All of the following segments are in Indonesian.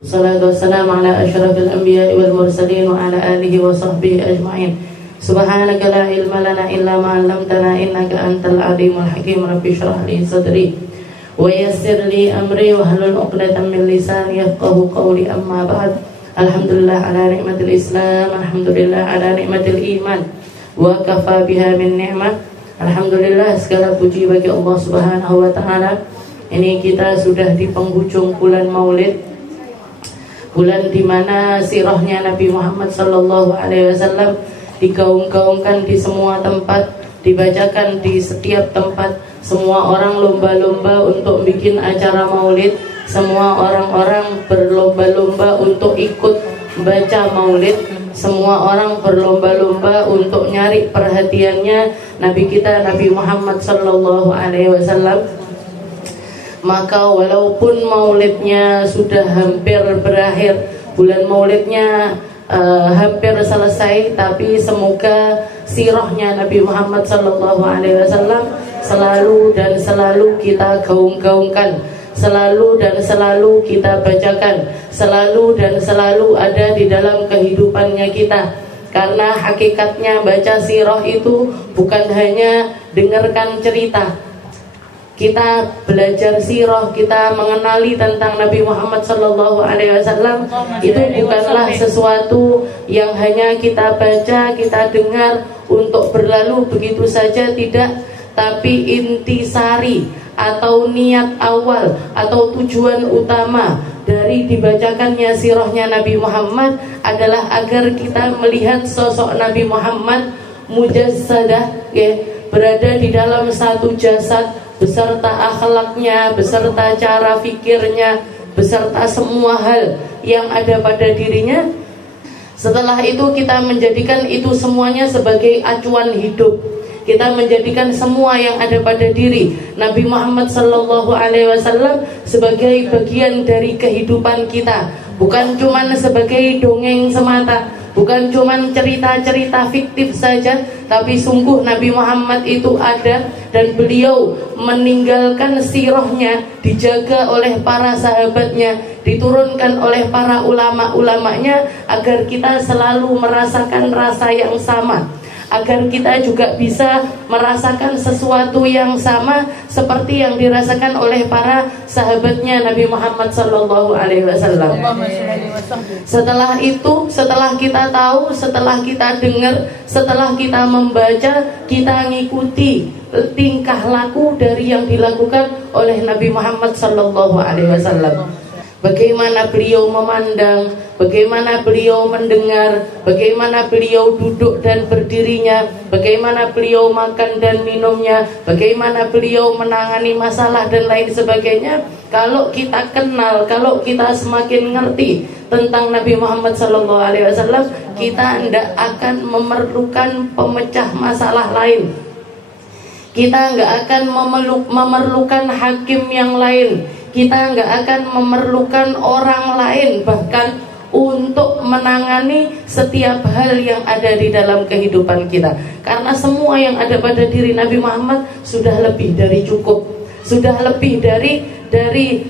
Salatu wassalamu ala asyrafil anbiya'i wal mursalin wa ala alihi wa sahbihi ajma'in. Subhanaka la ilma lana illa ma 'allamtana innaka antal alimul hakim. Rabbi shrah li sadri wa yassir li amri wa hlul 'uqdatam min lisani yafqahu qawli. Amma ba'd. Alhamdulillah ala ni'matil Islam, alhamdulillah ala ni'matil iman, wa kafa biha min ni'mah. Alhamdulillah, segala puji bagi Allah Subhanahu wa taala. Ini kita sudah di penghujung bulan Maulid, bulan di mana sirahnya Nabi Muhammad sallallahu alaihi wasallam digaung-gaungkan di semua tempat, dibacakan di setiap tempat. Semua orang lomba-lomba untuk bikin acara Maulid, semua orang-orang berlomba-lomba untuk ikut baca Maulid, semua orang berlomba-lomba untuk nyari perhatiannya Nabi kita Nabi Muhammad sallallahu alaihi wasallam. Maka walaupun maulidnya sudah hampir berakhir, bulan maulidnya hampir selesai, tapi semoga sirahnya Nabi Muhammad sallallahu alaihi wasallam selalu dan selalu kita gaung-gaungkan, selalu dan selalu kita bacakan, selalu dan selalu ada di dalam kehidupannya kita. Karena hakikatnya baca sirah itu bukan hanya dengarkan cerita. Kita belajar sirah, kita mengenali tentang Nabi Muhammad sallallahu alaihi wasallam, itu bukanlah sesuatu yang hanya kita baca, kita dengar untuk berlalu begitu saja, tidak. Tapi intisari atau niat awal atau tujuan utama dari dibacakannya sirahnya Nabi Muhammad adalah agar kita melihat sosok Nabi Muhammad mujassadah, berada di dalam satu jasad, beserta akhlaknya, beserta cara fikirnya, beserta semua hal yang ada pada dirinya. Setelah itu kita menjadikan itu semuanya sebagai acuan hidup. Kita menjadikan semua yang ada pada diri Nabi Muhammad sallallahu alaihi wasallam sebagai bagian dari kehidupan kita, bukan cuma sebagai dongeng semata, bukan cuma cerita-cerita fiktif saja, tapi sungguh Nabi Muhammad itu ada dan beliau meninggalkan sirahnya dijaga oleh para sahabatnya, diturunkan oleh para ulama-ulamanya agar kita selalu merasakan rasa yang sama, agar kita juga bisa merasakan sesuatu yang sama seperti yang dirasakan oleh para sahabatnya Nabi Muhammad sallallahu alaihi wasallam. Setelah itu, setelah kita tahu, setelah kita dengar, setelah kita membaca, kita ngikuti tingkah laku dari yang dilakukan oleh Nabi Muhammad sallallahu alaihi wasallam. Bagaimana beliau memandang, bagaimana beliau mendengar, bagaimana beliau duduk dan berdirinya, bagaimana beliau makan dan minumnya, bagaimana beliau menangani masalah dan lain sebagainya. Kalau kita kenal, kalau kita semakin ngerti tentang Nabi Muhammad SAW, kita tidak akan memerlukan pemecah masalah lain. Kita nggak akan memerlukan hakim yang lain. Kita nggak akan memerlukan orang lain bahkan untuk menangani setiap hal yang ada di dalam kehidupan kita. Karena semua yang ada pada diri Nabi Muhammad sudah lebih dari cukup, sudah lebih dari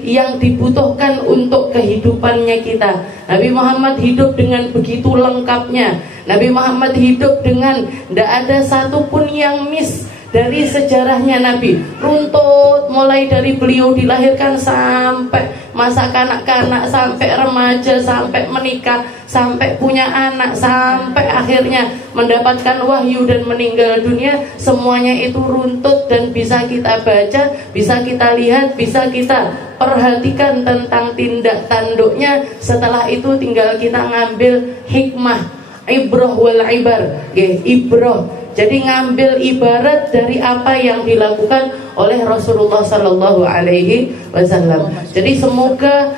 yang dibutuhkan untuk kehidupannya kita. Nabi Muhammad hidup dengan begitu lengkapnya. Nabi Muhammad hidup dengan tidak ada satupun yang miss dari sejarahnya Nabi. Runtut mulai dari beliau dilahirkan sampai masa kanak-kanak, sampai remaja, sampai menikah, sampai punya anak, sampai akhirnya mendapatkan wahyu dan meninggal dunia. Semuanya itu runtut dan bisa kita baca, bisa kita lihat, bisa kita perhatikan tentang tindak tanduknya. Setelah itu tinggal kita ngambil hikmah, ibrah wal ibar, ibrah. Jadi ngambil ibarat dari apa yang dilakukan oleh Rasulullah sallallahu alaihi wasallam. Jadi semoga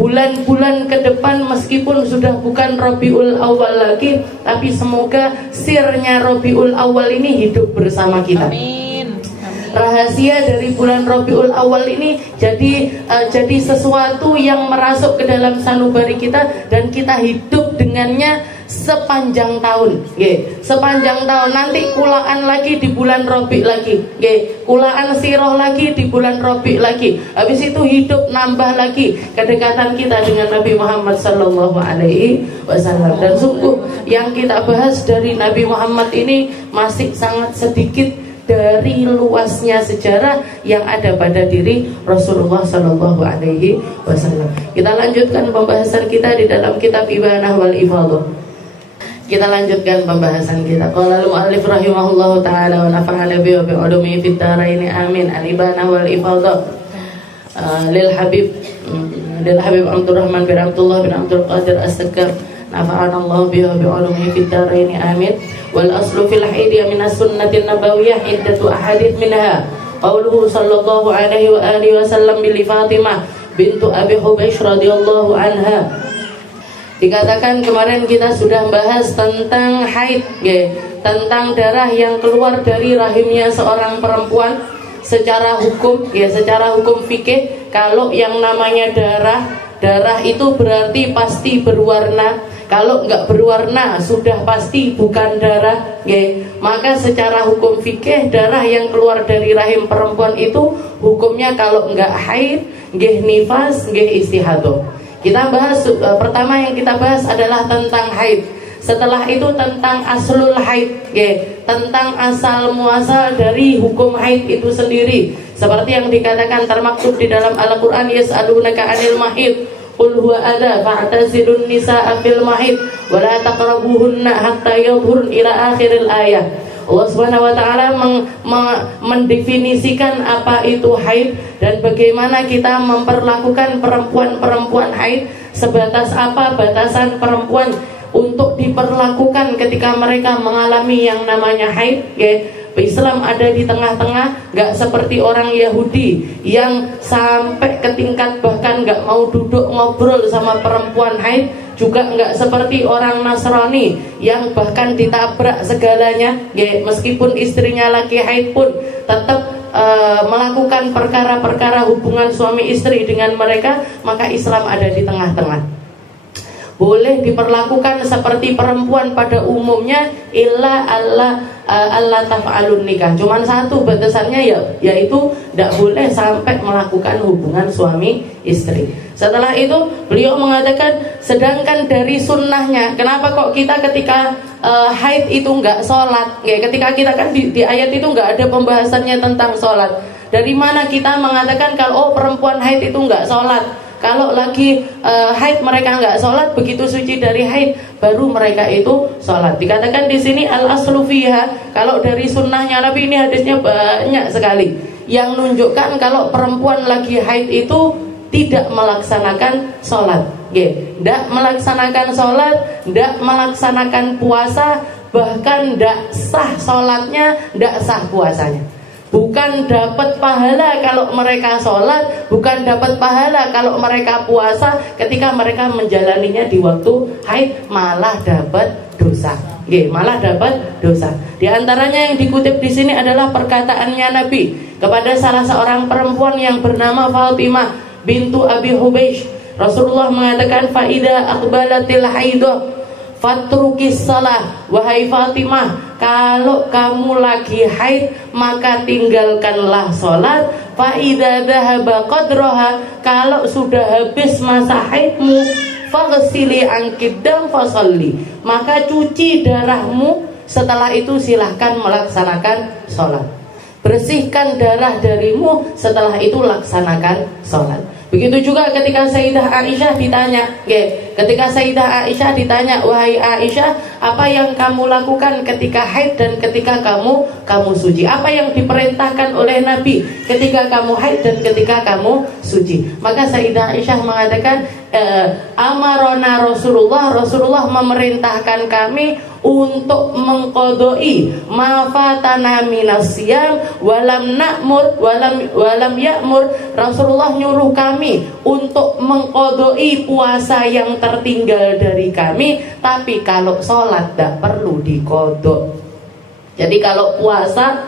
bulan-bulan ke depan meskipun sudah bukan Rabiul Awal lagi, tapi semoga sirnya Rabiul Awal ini hidup bersama kita. Amin. Rahasia dari bulan Rabiul Awal ini jadi sesuatu yang merasuk ke dalam sanubari kita dan kita hidup dengannya sepanjang tahun, sepanjang tahun. Nanti kulaan lagi di bulan Rabi lagi, kulaan siroh lagi di bulan Rabi lagi. Habis itu hidup nambah lagi kedekatan kita dengan Nabi Muhammad Sallallahu Alaihi Wasallam. Dan sungguh yang kita bahas dari Nabi Muhammad ini masih sangat sedikit dari luasnya sejarah yang ada pada diri Rasulullah Sallallahu Alaihi Wasallam. Kita lanjutkan pembahasan kita di dalam kitab Ibanah wal Ifadhah. Kita lanjutkan pembahasan kita. Qala al-mu'allif rahimahullahu ta'ala wa nafa'ana bi ulumi fid dharain amin. Al-Ibanah wal Ifadhah lil Habib Abdurrahman bin Abdullah bin Abdul Qadir As-Sakkar. Nafa'ana Allah bi ulumi fid dharain amin. Wal aslu fil haid min as-sunnati an-nabawiyyah iddatu ahadits minha qauluhu sallallahu alaihi wa alihi wasallam bi Fatimah bintu Abi Hubaysh radhiyallahu anha. Dikatakan kemarin kita sudah bahas tentang haid, tentang darah yang keluar dari rahimnya seorang perempuan secara hukum, secara hukum fikih. Kalau yang namanya darah itu berarti pasti berwarna. Kalau enggak berwarna sudah pasti bukan darah, Maka secara hukum fikih darah yang keluar dari rahim perempuan itu hukumnya kalau enggak haid, nifas, istihadah. Kita bahas pertama yang kita bahas adalah tentang haid. Setelah itu tentang aslul haid, tentang asal muasal dari hukum haid itu sendiri. Seperti yang dikatakan termaktub di dalam Al-Qur'an, yas'alunaka 'anil mahid qul huwa adza fa'tazilun nisaa fil mahid wa la taqrabuhunna hatta yadhhurun ila akhiril ayah. Allah Subhanahu wa taala mendefinisikan apa itu haid dan bagaimana kita memperlakukan perempuan-perempuan haid, sebatas apa batasan perempuan untuk diperlakukan ketika mereka mengalami yang namanya haid, Islam ada di tengah-tengah, gak seperti orang Yahudi yang sampai ke tingkat bahkan gak mau duduk ngobrol sama perempuan haid. Juga gak seperti orang Nasrani yang bahkan ditabrak segalanya, meskipun istrinya lagi haid pun tetap melakukan perkara-perkara hubungan suami istri dengan mereka. Maka Islam ada di tengah-tengah. Boleh diperlakukan seperti perempuan pada umumnya, illa Allah taf'alun nikah. Cuman satu batasannya yaitu tidak boleh sampai melakukan hubungan suami istri. Setelah itu beliau mengatakan, sedangkan dari sunnahnya, kenapa kok kita ketika haid itu enggak sholat? Ketika kita kan di ayat itu enggak ada pembahasannya tentang sholat. Dari mana kita mengatakan kalau perempuan haid itu enggak sholat? Kalau lagi haid mereka enggak sholat, begitu suci dari haid baru mereka itu sholat. Dikatakan di sini al-aslu fiha, kalau dari sunnahnya Nabi, ini hadisnya banyak sekali yang menunjukkan kalau perempuan lagi haid itu tidak melaksanakan sholat, tidak melaksanakan sholat, tidak melaksanakan puasa, bahkan tidak sah sholatnya, tidak sah puasanya. Bukan dapat pahala kalau mereka sholat, bukan dapat pahala kalau mereka puasa. Ketika mereka menjalaninya di waktu haid, malah dapat dosa. Malah dapat dosa. Di antaranya yang dikutip di sini adalah perkataannya Nabi kepada salah seorang perempuan yang bernama Fatimah bintu Abi Hubaysh. Rasulullah mengatakan, faida aqbalatil haidah fatrukis salah. Wahai Fatimah, kalau kamu lagi haid maka tinggalkanlah sholat. Faida dhahaba qadraha, kalau sudah habis masa haidmu, faghsili ankidam fasalli, maka cuci darahmu, setelah itu silahkan melaksanakan sholat. Bersihkan darah darimu, setelah itu laksanakan sholat. Begitu juga ketika Sayyidah Aisyah ditanya, ketika Sayyidah Aisyah ditanya, wahai Aisyah, apa yang kamu lakukan ketika haid dan ketika kamu suci? Apa yang diperintahkan oleh Nabi ketika kamu haid dan ketika kamu suci? Maka Sayyidah Aisyah mengatakan, amarona Rasulullah memerintahkan kami untuk mengqodoi mafatana minas siyam walam ya'mur. Rasulullah nyuruh kami untuk mengqodoi puasa yang tertinggal dari kami, tapi kalau sholat tidak perlu dikodok. Jadi kalau puasa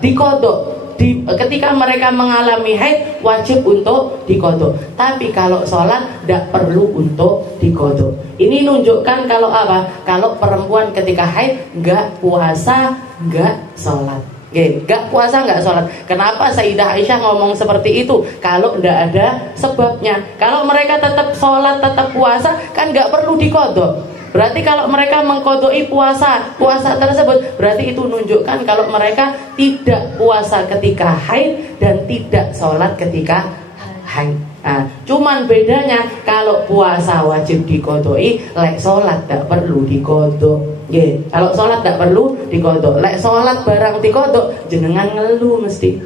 dikodok, ketika mereka mengalami haid wajib untuk diqodho. Tapi kalau sholat tidak perlu untuk diqodho. Ini nunjukkan kalau apa? Kalau perempuan ketika haid nggak puasa, nggak sholat. Nggak puasa, nggak sholat. Kenapa Sayyidah Aisyah ngomong seperti itu? Kalau tidak ada sebabnya. Kalau mereka tetap sholat, tetap puasa, kan nggak perlu diqodho. Berarti kalau mereka mengqodoi puasa tersebut, berarti itu menunjukkan kalau mereka tidak puasa ketika haid dan tidak sholat ketika haid. Nah, cuman bedanya kalau puasa wajib diqodoi, lek sholat tidak perlu diqodho. Kalau sholat tidak perlu diqodho, lek sholat barang diqodho, jenengan ngeluh mesti.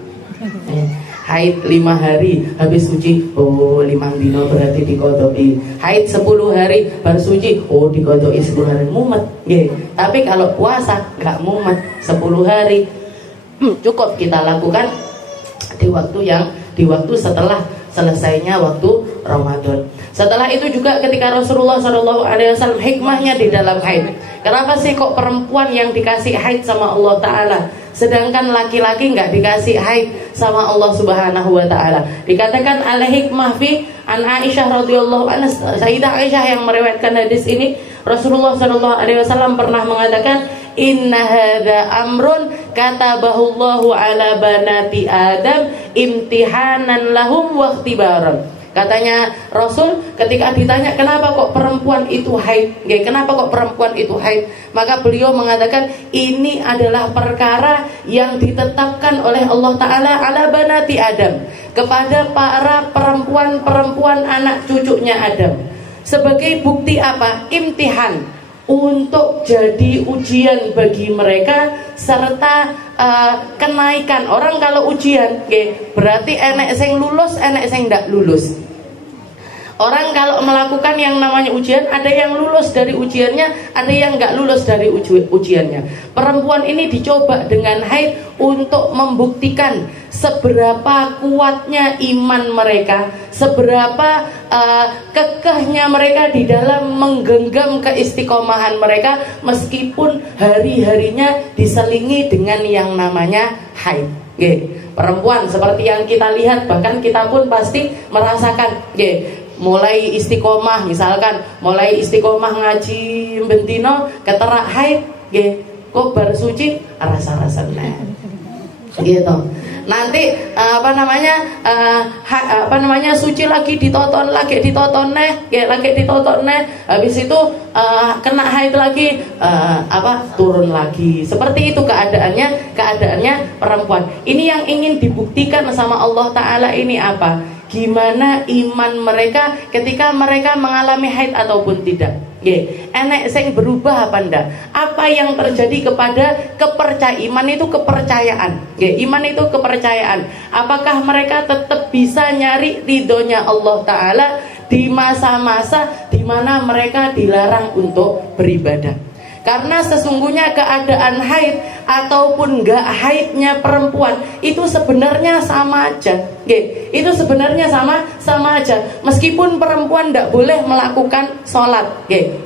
Haid 5 hari habis suci, oh 5 dino berarti diqodoi. Haid 10 hari baru suci, oh diqodoi 10 hari, mumet. Tapi kalau puasa nggak mumet, 10 hari cukup kita lakukan di waktu setelah selesainya waktu Ramadan. Setelah itu juga ketika Rasulullah SAW, hikmahnya di dalam haid. Kenapa sih kok perempuan yang dikasih haid sama Allah Ta'ala, sedangkan laki-laki nggak dikasih haid sama Allah Subhanahu Wa Ta'ala? Dikatakan al-hikmah fi an Aisyah radhiyallahu anha, Sayyidah Aisyah yang meriwayatkan hadis ini, Rasulullah SAW pernah mengatakan, inna hadza amrun katabahullahu ala banati Adam imtihanan lahum wa ikhtibaran. Katanya Rasul ketika ditanya kenapa kok perempuan itu haid, kenapa kok perempuan itu haid, maka beliau mengatakan ini adalah perkara yang ditetapkan oleh Allah Ta'ala ala banati Adam, kepada para perempuan-perempuan anak cucunya Adam. Sebagai bukti apa? Imtihan, untuk jadi ujian bagi mereka, serta kenaikan. Orang kalau ujian berarti enek sing lulus, enek sing ndak lulus. Orang kalau melakukan yang namanya ujian, ada yang lulus dari ujiannya, ada yang nggak lulus dari ujiannya. Perempuan ini dicoba dengan haid untuk membuktikan seberapa kuatnya iman mereka, seberapa kekehnya mereka di dalam menggenggam keistiqomahan mereka, meskipun hari-harinya diselingi dengan yang namanya haid. Perempuan seperti yang kita lihat, bahkan kita pun pasti merasakan. Mulai istiqomah, misalkan mulai istiqomah ngaji bentino keterak haid, kok baru suci rasa-rasa gitu. Nanti suci lagi ditoton habis itu kena haid lagi, turun lagi. Seperti itu keadaannya perempuan. Ini yang ingin dibuktikan sama Allah Ta'ala ini apa? Gimana iman mereka ketika mereka mengalami haid ataupun tidak. Enek sing berubah apa ndak? Apa yang terjadi kepada iman itu kepercayaan. Iman itu kepercayaan. Apakah mereka tetap bisa nyari ridhonya Allah Ta'ala di masa-masa di mana mereka dilarang untuk beribadah? Karena sesungguhnya keadaan haid ataupun enggak haidnya perempuan itu sebenarnya sama aja. Itu sebenarnya sama aja. Meskipun perempuan enggak boleh melakukan sholat.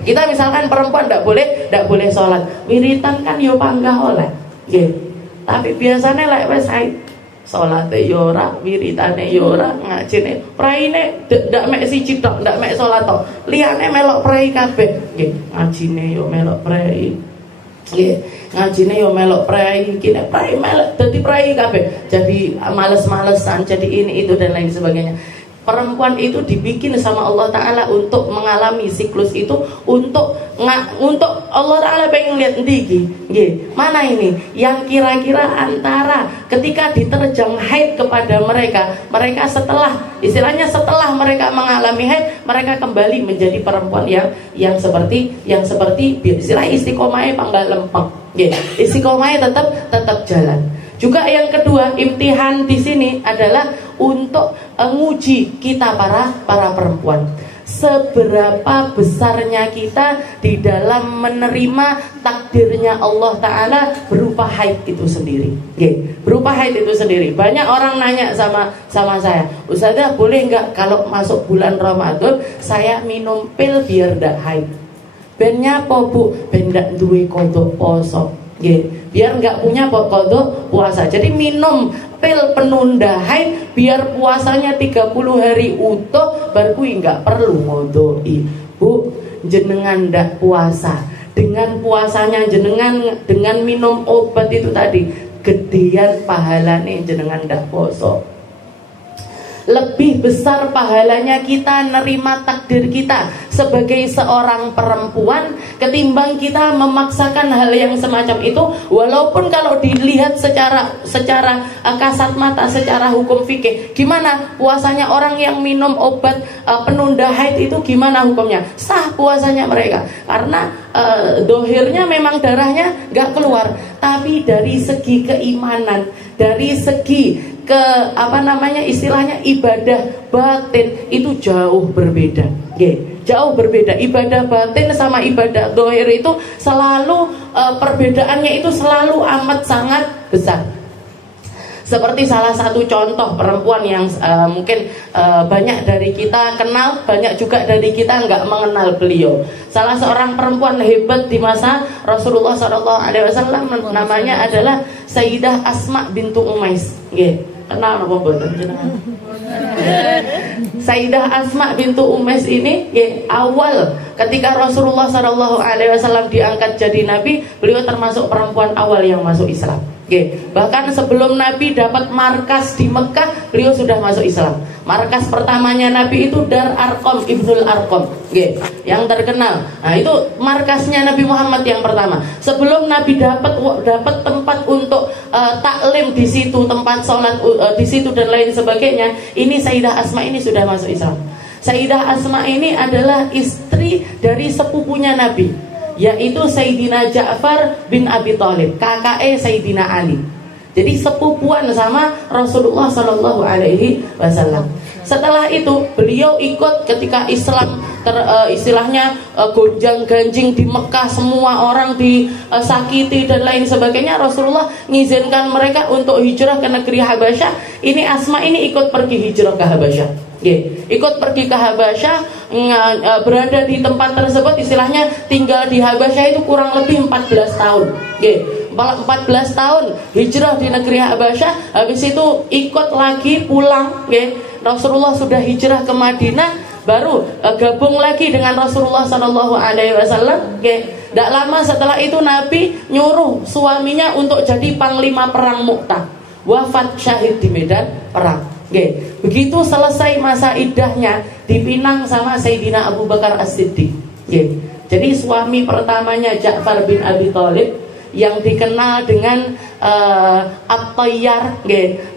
Kita misalkan perempuan enggak boleh sholat. Wiritan kan yo panggah oleh. Tapi biasanya lek wis haid, salate yo ora, wiritane yo ora, ngajine praine ndak mek siji tok, ndak mek salat tok. Liyane melok prai kabeh. Nggih, ngajine yo melok prai. Nggih, ngajine yo melok prai, iki nek prai melok dadi prai kabeh. Jadi males-malesan, jadi ini itu dan lain sebagainya. Perempuan itu dibikin sama Allah Ta'ala untuk mengalami siklus itu, untuk Allah Ta'ala pengen lihat ndiki, mana ini yang kira-kira antara ketika diterjang haid kepada mereka setelah mereka mengalami haid, mereka kembali menjadi perempuan yang seperti istilah istiqomahnya panggal lempeng, istiqomahnya tetap jalan. Juga yang kedua, imtihan di sini adalah untuk nguji kita para perempuan. Seberapa besarnya kita di dalam menerima takdirnya Allah Ta'ala berupa haid itu sendiri. Berupa haid itu sendiri. Banyak orang nanya sama saya, Ustazah boleh nggak kalau masuk bulan Ramadan saya minum pil biar ndak haid? Ben nyapa bu? Ben ndak duwe kodok poso. Biar nggak punya kodok puasa. Jadi minum pil penunda haid biar puasanya 30 hari utuh, baru nggak perlu ngodoi. Bu, jenengan ndak puasa, dengan puasanya jenengan dengan minum obat itu tadi, gedean pahalane jenengan ndak poso. Lebih besar pahalanya kita nerima takdir kita sebagai seorang perempuan ketimbang kita memaksakan hal yang semacam itu. Walaupun kalau dilihat secara kasat mata, secara hukum fikih, gimana puasanya orang yang minum obat penunda haid itu, gimana hukumnya? Sah puasanya mereka karena dohirnya memang darahnya nggak keluar. Tapi dari segi keimanan, dari segi istilahnya ibadah batin itu jauh berbeda. Jauh berbeda. Ibadah batin sama ibadah dohir itu selalu perbedaannya itu selalu amat sangat besar. Seperti salah satu contoh perempuan yang mungkin banyak dari kita kenal, banyak juga dari kita nggak mengenal beliau. Salah seorang perempuan hebat di masa Rasulullah SAW, namanya adalah Sayyidah Asma bintu Umais. Kenal apa boten jenengan? Sayyidah Asma bintu Umais ini awal ketika Rasulullah SAW diangkat jadi nabi, beliau termasuk perempuan awal yang masuk Islam. Bahkan sebelum Nabi dapat markas di Mekah, beliau sudah masuk Islam. Markas pertamanya Nabi itu Dar Arqam Ibnul Arqam, yang terkenal. Nah, itu markasnya Nabi Muhammad yang pertama. Sebelum Nabi dapat tempat untuk taklim di situ, tempat sholat di situ dan lain sebagainya, ini Sayyidah Asma ini sudah masuk Islam. Sayyidah Asma ini adalah istri dari sepupunya Nabi, yaitu Sayyidina Ja'far bin Abi Thalib, kakaknya Sayyidina Ali. Jadi sepupuan sama Rasulullah Sallallahu Alaihi Wasallam. Setelah itu beliau ikut ketika Islam istilahnya gonjang ganjing di Mekah, semua orang disakiti dan lain sebagainya. Rasulullah mengizinkan mereka untuk hijrah ke negeri Habasyah. Ini Asma ini ikut pergi hijrah ke Habasyah. Ikut pergi ke Habasyah, berada di tempat tersebut, istilahnya tinggal di Habasyah itu kurang lebih 14 tahun. 14 tahun hijrah di negeri Habasyah. Habis itu ikut lagi pulang. Rasulullah sudah hijrah ke Madinah, baru gabung lagi dengan Rasulullah Sallallahu Alaihi Wasallam. Tidak lama setelah itu Nabi nyuruh suaminya untuk jadi panglima perang Mu'tah, wafat syahid di medan perang. Begitu selesai masa iddahnya, dipinang sama Sayyidina Abu Bakar As-Siddiq. Jadi suami pertamanya Ja'far bin Abi Thalib, yang dikenal dengan At-Tayyar,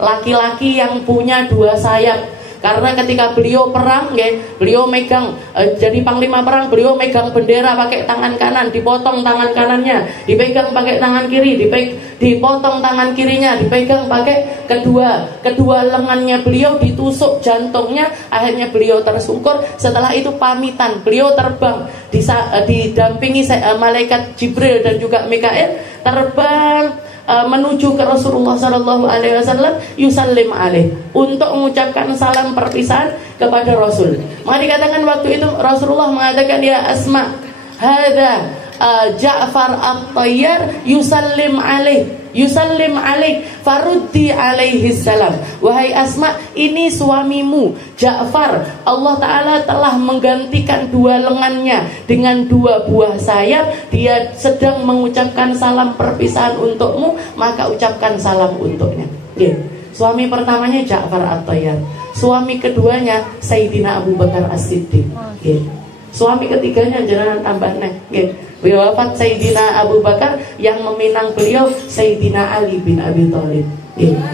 laki-laki yang punya dua sayap. Karena ketika beliau perang, beliau megang jadi panglima perang, beliau megang bendera pakai tangan kanan, dipotong tangan kanannya, dipegang pakai tangan kiri, dipotong tangan kirinya, dipegang pakai kedua lengannya beliau, ditusuk jantungnya, akhirnya beliau tersungkur. Setelah itu pamitan, beliau terbang didampingi malaikat Jibril dan juga Mikail, terbang menuju ke Rasulullah Sallallahu Alaihi Wasallam, yusallim alaih, untuk mengucapkan salam perpisahan kepada Rasul. Maka dikatakan waktu itu Rasulullah mengatakan, ya Asma, hada Ja'far At-Tayyar yusallim alaih faruddi alaihi salam. Wahai Asma, ini suamimu Ja'far, Allah Ta'ala telah menggantikan dua lengannya dengan dua buah sayap. Dia sedang mengucapkan salam perpisahan untukmu, maka ucapkan salam untuknya. Suami pertamanya Ja'far At-Tayyar, suami keduanya Sayyidina Abu Bakar As-Siddiq. Suami ketiganya jangan tambah wafat Sayyidina Abu Bakar, yang meminang beliau Sayyidina Ali bin Abi Thalib.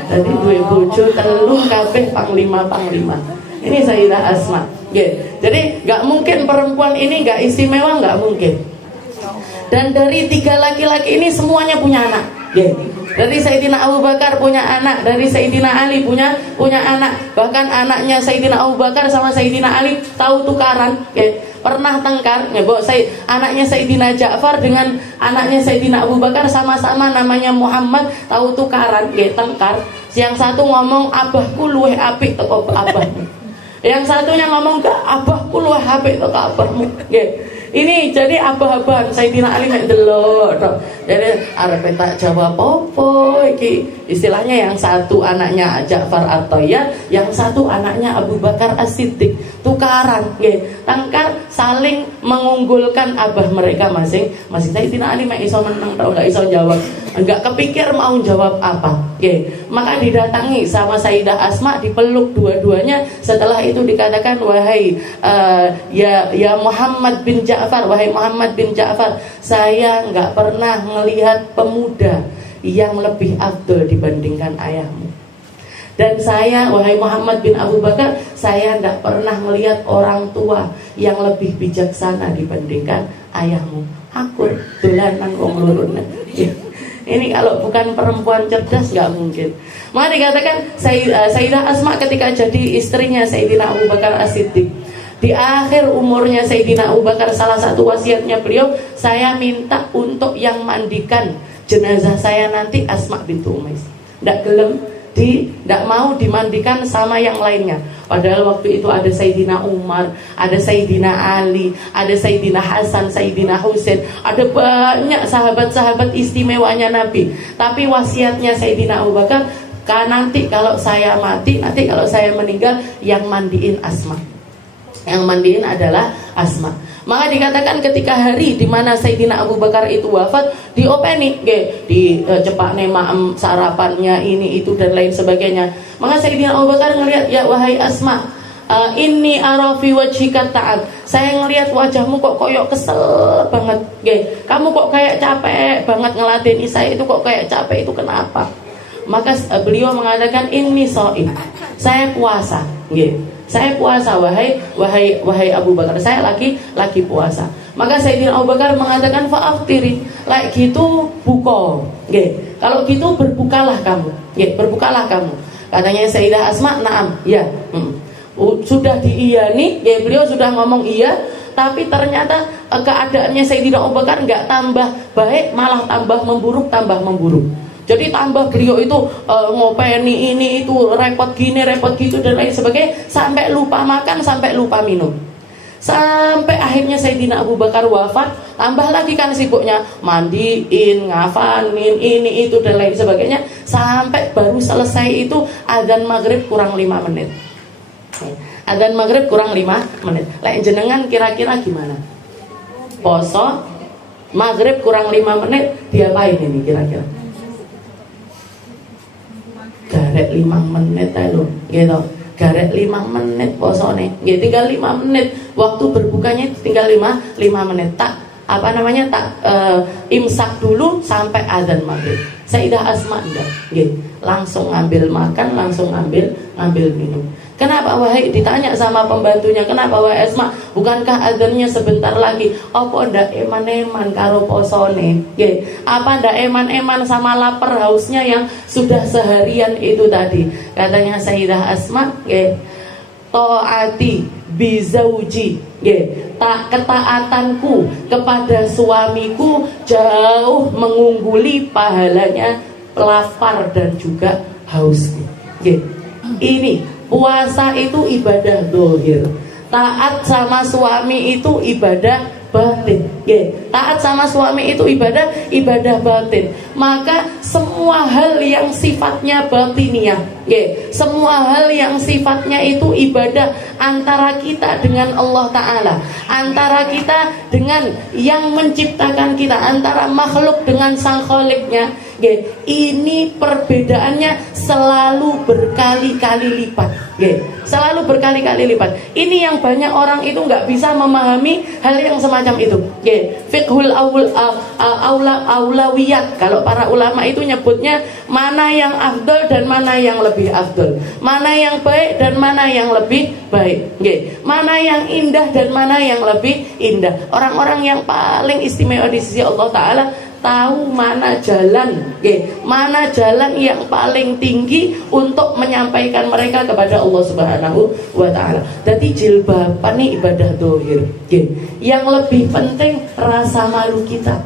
Tadi dua bojo telu kabeh panglima. Ini Sayyidah Asma. Jadi nggak mungkin perempuan ini nggak istimewa, nggak mungkin. Dan dari tiga laki-laki ini semuanya punya anak. Dari Sayyidina Abu Bakar punya anak, dari Sayyidina Ali punya anak. Bahkan anaknya Sayyidina Abu Bakar sama Sayyidina Ali tahu tukaran. Pernah tengkar, anaknya Sayyidina Ja'far dengan anaknya Sayyidina Abu Bakar sama-sama namanya Muhammad, tahu tukaran, tengkar. Yang satu ngomong abahku luweh apik teko abahmu, yang satunya ngomong abahku luweh apik teko abahmu. Ini jadi abah-abah Sayyidina Ali mek delok tok. Jadi arep tak jawab apa iki. Istilahnya yang satu anaknya Ja'far At-Thayyar, yang satu anaknya Abu Bakar As-Siddiq. Tukaran nggih. Tangkar saling mengunggulkan abah mereka masing-masing. Sayyidina Ali mek iso menang tok, enggak iso jawab. Enggak kepikir mau jawab apa. Nggih. Maka didatangi sama Sayyidah Asma, dipeluk dua-duanya. Setelah itu dikatakan, wahai ya Muhammad bin Ja'far, wahai Muhammad bin Ja'far, saya enggak pernah melihat pemuda yang lebih afdol dibandingkan ayahmu. Dan saya, wahai Muhammad bin Abu Bakar, saya enggak pernah melihat orang tua yang lebih bijaksana dibandingkan ayahmu. Aku dolanan wong lurune. Ini kalau bukan perempuan cerdas nggak mungkin. Maka dikatakan Sayyidah Asma ketika jadi istrinya Sayyidina Abu Bakar As-Siddiq, di akhir umurnya Sayyidina Abu Bakar, salah satu wasiatnya beliau, saya minta untuk yang mandikan jenazah saya nanti Asma bintu Umais. Tidak mau dimandikan sama yang lainnya. Padahal waktu itu ada Sayyidina Umar, ada Sayyidina Ali, ada Sayyidina Hasan, Sayyidina Husain, ada banyak sahabat-sahabat istimewanya Nabi. Tapi wasiatnya Sayyidina Abu Bakar, nanti kalau saya mati, nanti kalau saya meninggal, yang mandiin Asma. Yang mandiin adalah Asma. Maka dikatakan ketika hari di mana Sayyidina Abu Bakar itu wafat, diopeni, di cepak nema sarapannya ini itu dan lain sebagainya. Maka Sayyidina Abu Bakar ngelihat, ya wahai Asma, ini arafi wajhika ta'ad. Saya ngelihat wajahmu kok koyok kesel banget, kamu kok kayak capek banget ngelatih saya itu, kok kayak capek itu, kenapa? Maka beliau mengatakan, ini so'im, saya puasa, saya puasa wahai Abu Bakar, saya lagi puasa. Maka Sayyidina Abu Bakar mengatakan, fa'aftiri, like gitu buka. Kalau gitu berbukalah kamu. Berbukalah kamu. Katanya Sayyidah Asma, na'am, ya. Sudah diiyani, beliau sudah ngomong iya, tapi ternyata keadaannya Sayyidina Abu Bakar enggak tambah baik, malah tambah memburuk. Jadi tambah beliau itu ngopeni ini itu, repot gini repot gitu dan lain sebagainya, sampai lupa makan, sampai lupa minum. Sampai akhirnya Sayyidina Abu Bakar wafat, tambah lagi kan sibuknya mandiin, ngafanin ini itu dan lain sebagainya, sampai baru selesai itu azan maghrib kurang 5 menit. Azan maghrib kurang 5 menit. Lah jenengan kira-kira gimana? Poso maghrib kurang 5 menit, diapain ini kira-kira? Garek 5 menit aja gitu. Garek 5 menit posone. Tinggal 5 menit. Waktu berbukanya tinggal 5 menit. Tak imsak dulu sampai azan maghrib. Sayyidah Asma enggak. Langsung ngambil makan, langsung ngambil minum. Kenapa wahai, ditanya sama pembantunya, kenapa wahai Asma, bukankah azannya sebentar lagi? Apa ndak eman-eman karo posone? Apa ndak eman-eman sama lapar hausnya yang sudah seharian itu tadi? Katanya Sayyidah Asma, taati bizauji, tak ketaatanku kepada suamiku jauh mengungguli pahalanya lapar dan juga hausku. Ini puasa itu ibadah dohir, taat sama suami itu ibadah batin. Taat sama suami itu ibadah batin. Maka semua hal yang sifatnya batiniah, semua hal yang sifatnya itu ibadah antara kita dengan Allah Ta'ala, antara kita dengan yang menciptakan kita, antara makhluk dengan sang kholiknya. Ini perbedaannya selalu berkali-kali lipat. Selalu berkali-kali lipat. Ini yang banyak orang itu nggak bisa memahami hal yang semacam itu. Fiqhul aulawiyat. Kalau para ulama itu nyebutnya mana yang afdol dan mana yang lebih afdol, mana yang baik dan mana yang lebih baik, mana yang indah dan mana yang lebih indah. Orang-orang yang paling istimewa di sisi Allah Ta'ala tahu mana jalan yang paling tinggi untuk menyampaikan mereka kepada Allah Subhanahu wa Ta'ala. Jadi jilbaban ini ibadah dohir. Yang lebih penting rasa malu kita.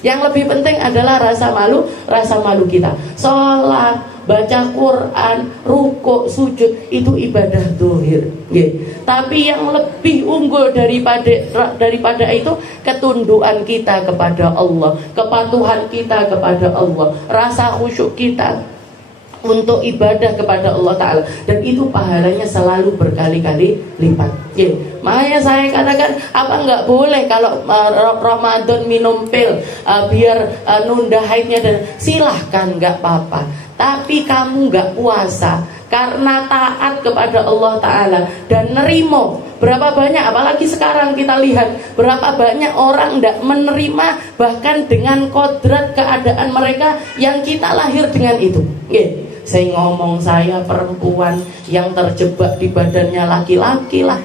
Yang lebih penting adalah rasa malu kita. Sholat, baca Quran, rukuk, sujud itu ibadah zahir. Tapi yang lebih unggul daripada itu ketundukan kita kepada Allah, kepatuhan kita kepada Allah, rasa khusyuk kita untuk ibadah kepada Allah Ta'ala. Dan itu pahalanya selalu berkali-kali lipat. Makanya saya katakan, apa nggak boleh kalau Ramadan minum pil biar nunda haidnya, dan silahkan, nggak apa-apa. Tapi kamu nggak puasa karena taat kepada Allah Ta'ala dan nerimo. Berapa banyak, apalagi sekarang kita lihat berapa banyak orang tidak menerima, bahkan dengan kodrat keadaan mereka yang kita lahir dengan itu. Saya ngomong, saya perempuan yang terjebak di badannya laki-laki lah.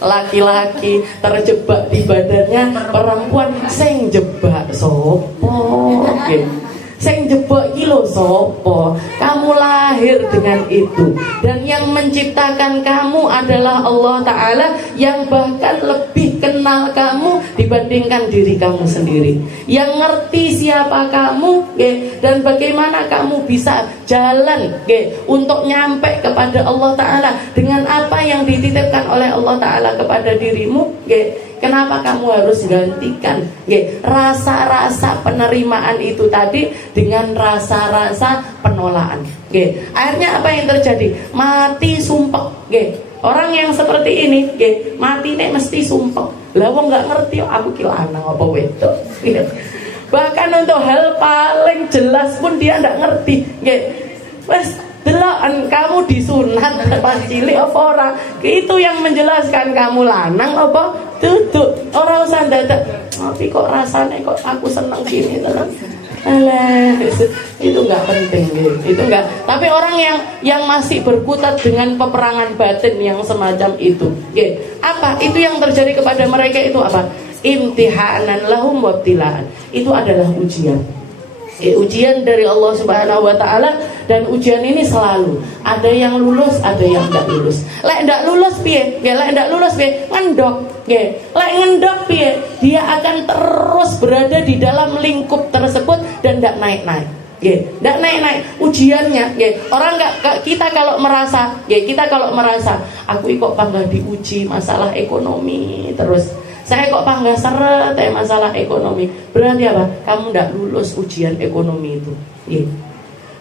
Laki-laki terjebak di badannya perempuan, sing jebak sopo. Sing jebak kilo sopo. Kamu lahir dengan itu, dan yang menciptakan kamu adalah Allah Ta'ala, yang bahkan lebih kenal kamu dibandingkan diri kamu sendiri, yang ngerti siapa kamu dan bagaimana kamu bisa jalan untuk nyampe kepada Allah Ta'ala dengan apa yang dititipkan oleh Allah Ta'ala kepada dirimu. Kenapa kamu harus gantikan rasa-rasa penerimaan itu tadi dengan rasa-rasa penolakan? Akhirnya apa yang terjadi? Mati sumpek. Orang yang seperti ini mati nek mesti sumpek. Lah wong nggak ngerti aku ki lanang apa wedok. Bahkan untuk hal paling jelas pun dia nggak ngerti. Wes delokan kamu disunat pas cilik apa ora? Itu yang menjelaskan kamu lanang apa duduk. Ora usah dadak tapi kok rasanya kok aku seneng gini terus. Alah, itu nggak penting itu nggak. Tapi orang yang masih berkutat dengan peperangan batin yang semacam itu, apa itu yang terjadi kepada mereka itu apa? Imtihanan lahum wabtilaan. Itu adalah ujian. Ujian dari Allah Subhanahu wa Ta'ala, dan ujian ini selalu ada yang lulus, ada yang tidak lulus. Lek ndak lulus piye? Lek ndak lulus piye? Ngendok. Lek ngendok piye? Dia akan terus berada di dalam lingkup tersebut dan ndak naik-naik. Ndak naik-naik ujiannya. Orang kita kalau merasa aku kok bangga diuji masalah ekonomi terus. Saya kok bangga seret masalah ekonomi. Berarti apa? Kamu tidak lulus ujian ekonomi itu.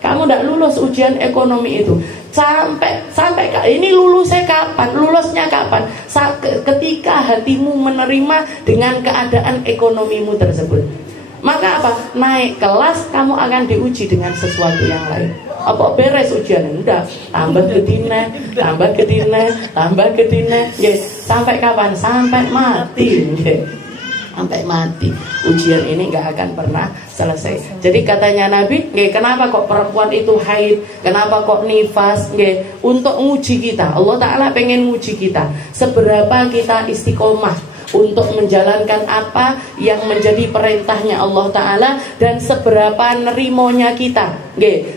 Kamu tidak lulus ujian ekonomi itu. Sampai ini lulusnya kapan? Lulusnya kapan? Ketika hatimu menerima dengan keadaan ekonomimu tersebut. Maka apa? Naik kelas kamu akan diuji dengan sesuatu yang lain. Apa beres ujian? Enggak, tambah gedine. Sampai kapan? Sampai mati. Sampai mati. Ujian ini enggak akan pernah selesai. Jadi katanya Nabi, kenapa kok perempuan itu haid? Kenapa kok nifas? Untuk nguji kita. Allah Ta'ala pengen nguji kita. Seberapa kita istiqomah untuk menjalankan apa yang menjadi perintahnya Allah Ta'ala, dan seberapa nerimonya kita.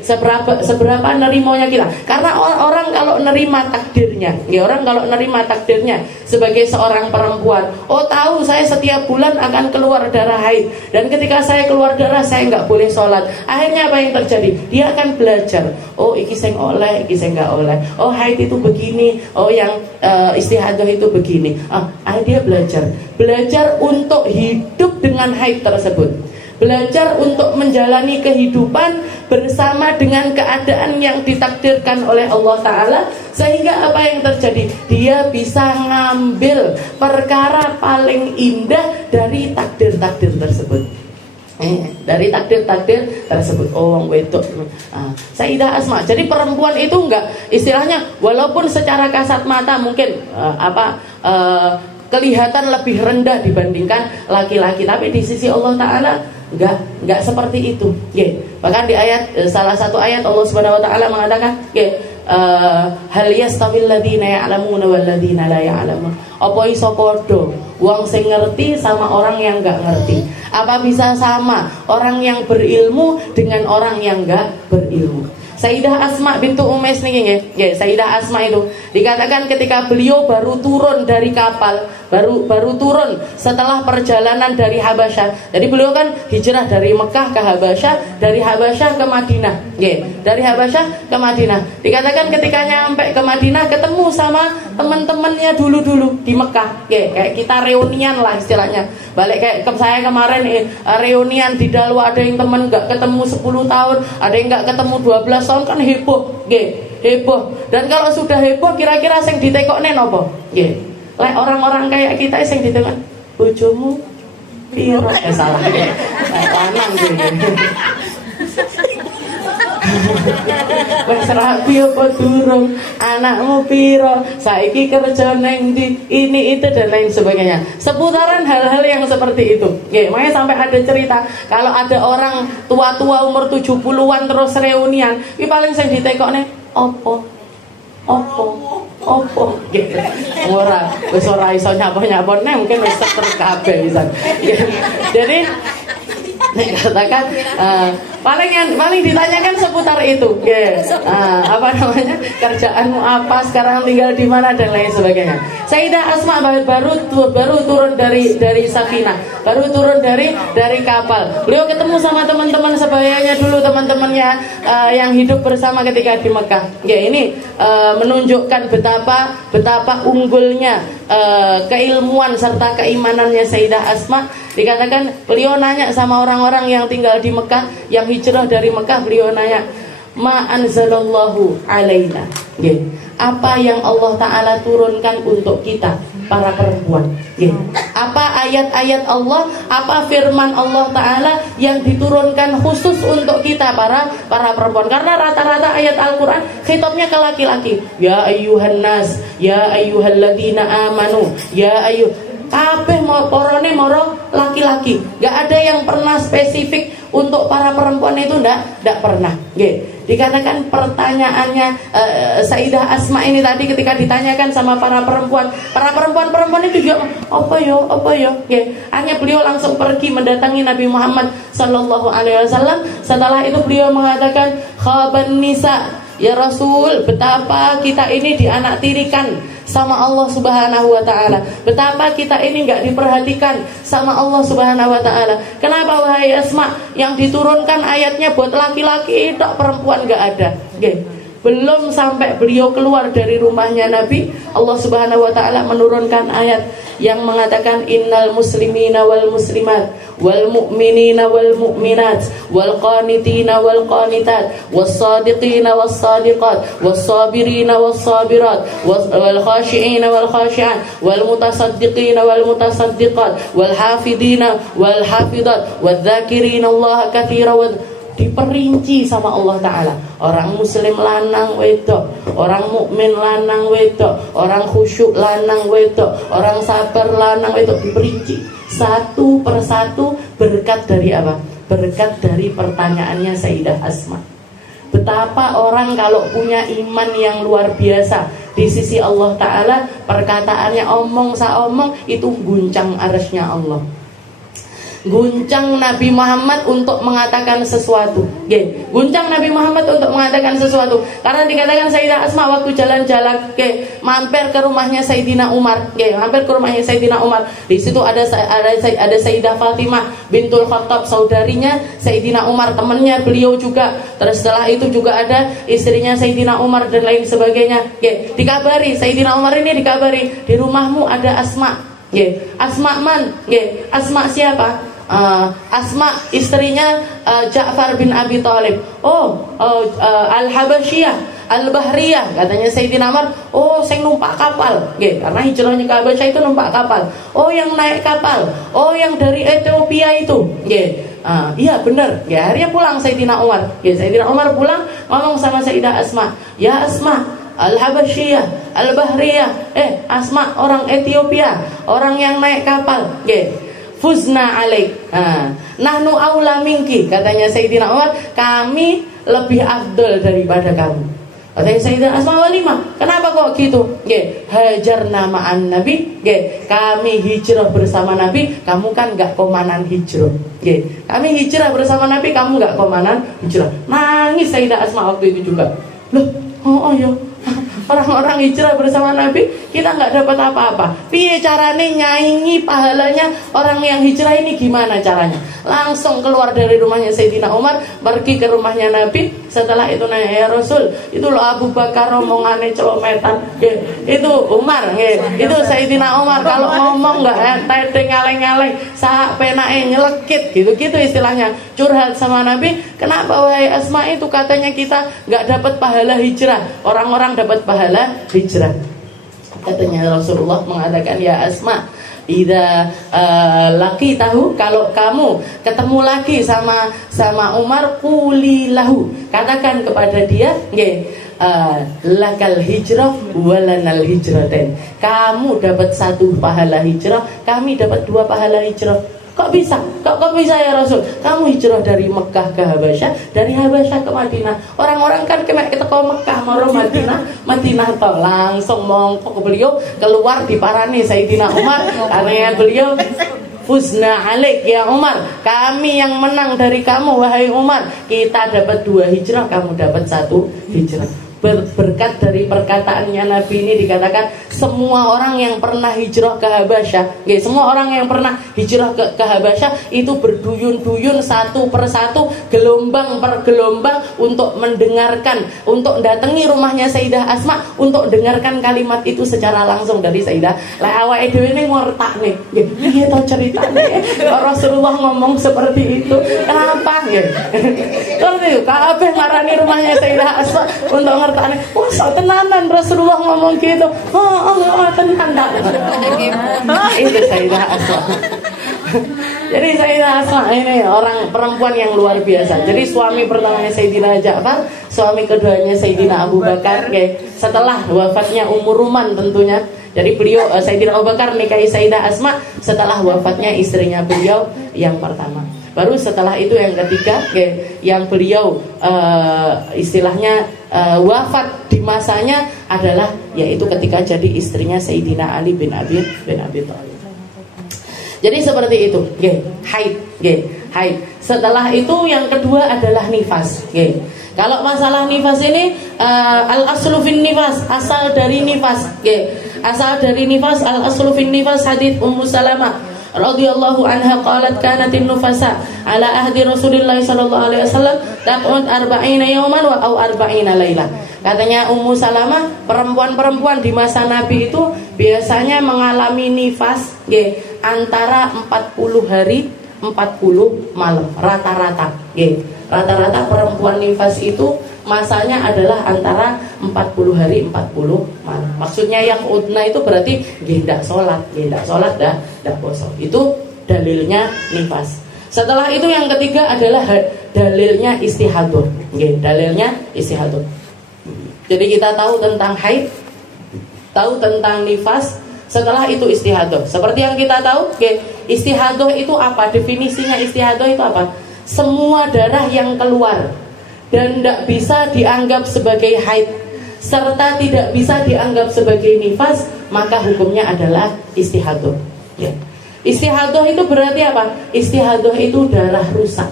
Seberapa nerimonya kita. Karena orang kalau nerima takdirnya, orang kalau nerima takdirnya sebagai seorang perempuan, oh tahu saya setiap bulan akan keluar darah haid, dan ketika saya keluar darah saya nggak boleh sholat. Akhirnya apa yang terjadi? Dia akan belajar. Oh iki sing oleh, iki sing nggak oleh. Oh haid itu begini. Oh yang istihadah itu begini. Dia belajar untuk hidup dengan haid tersebut, belajar untuk menjalani kehidupan bersama dengan keadaan yang ditakdirkan oleh Allah Ta'ala, sehingga apa yang terjadi? Dia bisa ngambil perkara paling indah dari takdir-takdir tersebut. Dari takdir-takdir tersebut. Oh wedok Sayyidah Asma. Jadi perempuan itu enggak, istilahnya walaupun secara kasat mata mungkin kelihatan lebih rendah dibandingkan laki-laki, tapi di sisi Allah Ta'ala enggak seperti itu. Bahkan di salah satu ayat Allah Subhanahu wa Ta'ala mengatakan, hal yastawil ladzina ya'lamuna wal ladzina la ya'lamun. Apa iso padha wong sing ngerti sama orang yang enggak ngerti? Apa bisa sama orang yang berilmu dengan orang yang enggak berilmu? Sayyidah Asma bintu Umais niki nggih. Sayyidah Asma itu dikatakan ketika beliau baru turun dari kapal, baru turun setelah perjalanan dari Habasyah. Jadi beliau kan hijrah dari Mekah ke Habasyah, dari Habasyah ke Madinah. Nggih, dari Habasyah ke Madinah. Dikatakan ketika nyampe ke Madinah ketemu sama teman-temannya dulu di Mekah. Nggih, kayak kita reunian lah istilahnya. Balik kayak saya kemarin reunian di Dalu, ada yang teman nggak ketemu 10 tahun, ada yang nggak ketemu 12 tahun, kan heboh, nggih, heboh. Dan kalau sudah heboh kira-kira sing ditekokne napa? Nggih. Lek orang-orang kayak kita sing ditekok bojomu piro? Salah. Lanang iki. Wes rapi apa durung? Anakmu piro? Saiki kerja neng di ini itu dan lain sebagainya. Seputaran hal-hal yang seperti itu. Nggih, makanya sampai ada cerita kalau ada orang tua-tua umur 70-an terus reunian, iki paling sing ditekokne opo? Gitu. Wis ora iso nyapa-nyapa mungkin wis terus kabeh pisan. Jadi katakan paling ditanyakan seputar itu, apa namanya, kerjaanmu apa, sekarang tinggal di mana dan lain sebagainya. Sayyidah Asma baru turun dari Safinah, baru turun dari kapal. Beliau ketemu sama teman-teman sebayanya dulu, teman-temannya yang hidup bersama ketika di Mekah. Ini menunjukkan betapa unggulnya keilmuan serta keimanannya Sayyidah Asma. Dikatakan beliau nanya sama orang-orang yang tinggal di Mekah, yang hijrah dari Mekah, beliau nanya, ma anzalallahu alaina, apa yang Allah Ta'ala turunkan untuk kita para perempuan, apa ayat-ayat Allah, apa firman Allah Ta'ala yang diturunkan khusus untuk kita para perempuan. Karena rata-rata ayat Al-Quran khitabnya ke laki-laki. Ya ayyuhan nas, ya ayyuhalladzina amanu, ya kabeh porone moro laki-laki. Gak ada yang pernah spesifik untuk para perempuan itu, ndak pernah. Dikatakan pertanyaannya Sayyidah Asma ini tadi ketika ditanyakan sama para perempuan itu juga apa yo. Hanya beliau langsung pergi mendatangi Nabi Muhammad sallallahu alaihi wasallam. Setelah itu beliau mengatakan, khaban nisa, ya Rasul, betapa kita ini dianaktirikan sama Allah Subhanahu wa Ta'ala, betapa kita ini nggak diperhatikan sama Allah Subhanahu wa Ta'ala. Kenapa wahai Asma? Yang diturunkan ayatnya buat laki-laki, tok perempuan nggak ada. Belum sampai beliau keluar dari rumahnya Nabi, Allah Subhanahu wa Ta'ala menurunkan ayat yang mengatakan, innal muslimina wal muslimat wal mu'minina wal mu'minat wal qanitina wal qanitat was sadiqina was sadiqat was sabirina was sabirat wal khashiina wal khashi'at wal mutasaddiqina wal mutasaddiqat wal hafidina wal hafidat wal dzakirina Allah katsira. Diperinci sama Allah Ta'ala, orang muslim lanang wedok, orang mukmin lanang wedok, orang khusyuk lanang wedok, orang sabar lanang wedok, diperinci satu persatu. Berkat dari apa? Berkat dari pertanyaannya Sayyidah Asma. Betapa orang kalau punya iman yang luar biasa di sisi Allah Ta'ala, perkataannya omong saomong itu guncang arsy-Nya Allah, guncang Nabi Muhammad untuk mengatakan sesuatu. Guncang Nabi Muhammad untuk mengatakan sesuatu. Karena dikatakan Sayyidah Asma waktu jalan-jalan mampir ke rumahnya Sayyidina Umar. Mampir ke rumahnya Sayyidina Umar. Di situ ada Sayyidah Fatimah bintul Khattab, saudarinya Sayyidina Umar, temannya beliau juga. Terus setelah itu juga ada istrinya Sayyidina Umar dan lain sebagainya. Dikabari Sayyidina Umar ini, dikabari di rumahmu ada Asma. Asma man? Asma siapa? Asma istrinya Ja'far bin Abi Thalib. Al-Habasyiyah, Al-Bahriyah, katanya Sayyidina Umar. Sing numpak kapal. Karena hijrahnya ke Habasyah itu numpak kapal. Yang naik kapal. Yang dari Ethiopia itu. Iya benar. Akhirnya pulang Sayyidina Umar. Sayyidina Umar pulang ngomong sama Sayyidah Asma, ya Asma, Al-Habasyiyah, Al-Bahriyah, Asma orang Ethiopia, orang yang naik kapal. Fuzna alaik, nahnu aula minki, katanya Sayyidina Umar, kami lebih afdol daripada kamu. Katanya Sayyidah Asma walimah, kenapa kok gitu? Nggih, hajarna ma'an Nabi, nggih, kami hijrah bersama Nabi, kamu kan enggak komandan hijrah. Nggih, kami hijrah bersama Nabi, kamu enggak komandan hijrah. Nangis Sayyidah Asma waktu itu juga. Loh, oh ya. Orang-orang hijrah bersama Nabi, kita nggak dapat apa-apa. Piye carane nyaingi pahalanya orang yang hijrah ini, gimana caranya? Langsung keluar dari rumahnya Sayyidina Umar, pergi ke rumahnya Nabi. Setelah itu nanya, ya Rasul, itu lo Abu Bakar omongannya celometan. Itu Umar, itu Sayyidina Umar kalau ngomong nggak tete ngaleng-ngaleng, sak penae nyelekit, gitu-gitu istilahnya. Curhat sama Nabi, kenapa wahai Asma itu katanya kita nggak dapat pahala hijrah, orang-orang dapat pahala hijrah. Katanya Rasulullah mengatakan, ya Asma, idza laki tahu, kalau kamu ketemu lagi sama Umar, qulilahu, katakan kepada dia, nggih, lakal hijrah walanal hijratain. Kamu dapat 1 pahala hijrah, kami dapat 2 pahala hijrah. Kok bisa? Kok bisa ya Rasul? Kamu hijrah dari Mekah ke Habasyah, dari Habasyah ke Madinah. Orang-orang kan kena keteko Mekah mau Madinah toh. Langsung mongko ke beliau, keluar diparani Sayyidina Umar, karena beliau fusna alaik ya Umar, kami yang menang dari kamu wahai Umar. Kita dapat 2 hijrah, kamu dapat 1 hijrah. Berkat dari perkataannya Nabi ini dikatakan semua orang yang pernah hijrah ke Habasyah, semua orang yang pernah hijrah ke Habasyah itu berduyun-duyun satu persatu, gelombang per gelombang untuk mendengarkan, untuk datangi rumahnya Sayyidah Asma, untuk dengarkan kalimat itu secara langsung dari Sayyidah. Lah awake dhewe ini ngortak nih, piye to ceritane Rasulullah ngomong seperti itu, kenapa ya? Terus kabeh marani rumahnya Sayyidah Asma untuk ngertane, wah sok tenanan Rasulullah ngomong gitu. Tenan tak? Itu Sayyidah Asma. Jadi Sayyidah Asma ini orang perempuan yang luar biasa. Jadi suami pertamanya Sayyidina Ja'far, suami keduanya Sayyidina Abu Bakar, setelah wafatnya Ummu Ruman tentunya. Jadi beliau Sayyidina Abu Bakar nikahi Sayyidah Asma setelah wafatnya istrinya beliau yang pertama. Baru setelah itu yang ketiga, yang beliau istilahnya wafat di masanya adalah yaitu ketika jadi istrinya Sayyidina Ali bin Abi Thalib. Jadi seperti itu, haid. Setelah itu yang kedua adalah nifas. Kalau masalah nifas ini al-aslu fin nifas, asal dari nifas. Asal dari nifas, al-aslu fin nifas, hadits Ummu Salamah radhiyallahu anha qalat kanatin nufasa ala ahdi Rasulillah sallallahu alaihi wasallam taqut 40 yawman wa au 40 laila. Katanya Ummu Salamah, perempuan-perempuan di masa Nabi itu biasanya mengalami nifas antara 40 hari 40 malam rata-rata. Rata-rata perempuan nifas itu masanya adalah antara 40 hari 40 malam. Maksudnya yang udna itu berarti ndak sholat dah poso. Itu dalilnya nifas. Setelah itu yang ketiga adalah dalilnya istihadah. Dalilnya istihadah. Jadi kita tahu tentang haid, tahu tentang nifas. Setelah itu istihadah. Seperti yang kita tahu, istihadah itu apa? Definisinya istihadah itu apa? Semua darah yang keluar dan tidak bisa dianggap sebagai haid serta tidak bisa dianggap sebagai nifas, maka hukumnya adalah istihadah. Istihadah itu berarti apa? Istihadah itu darah rusak.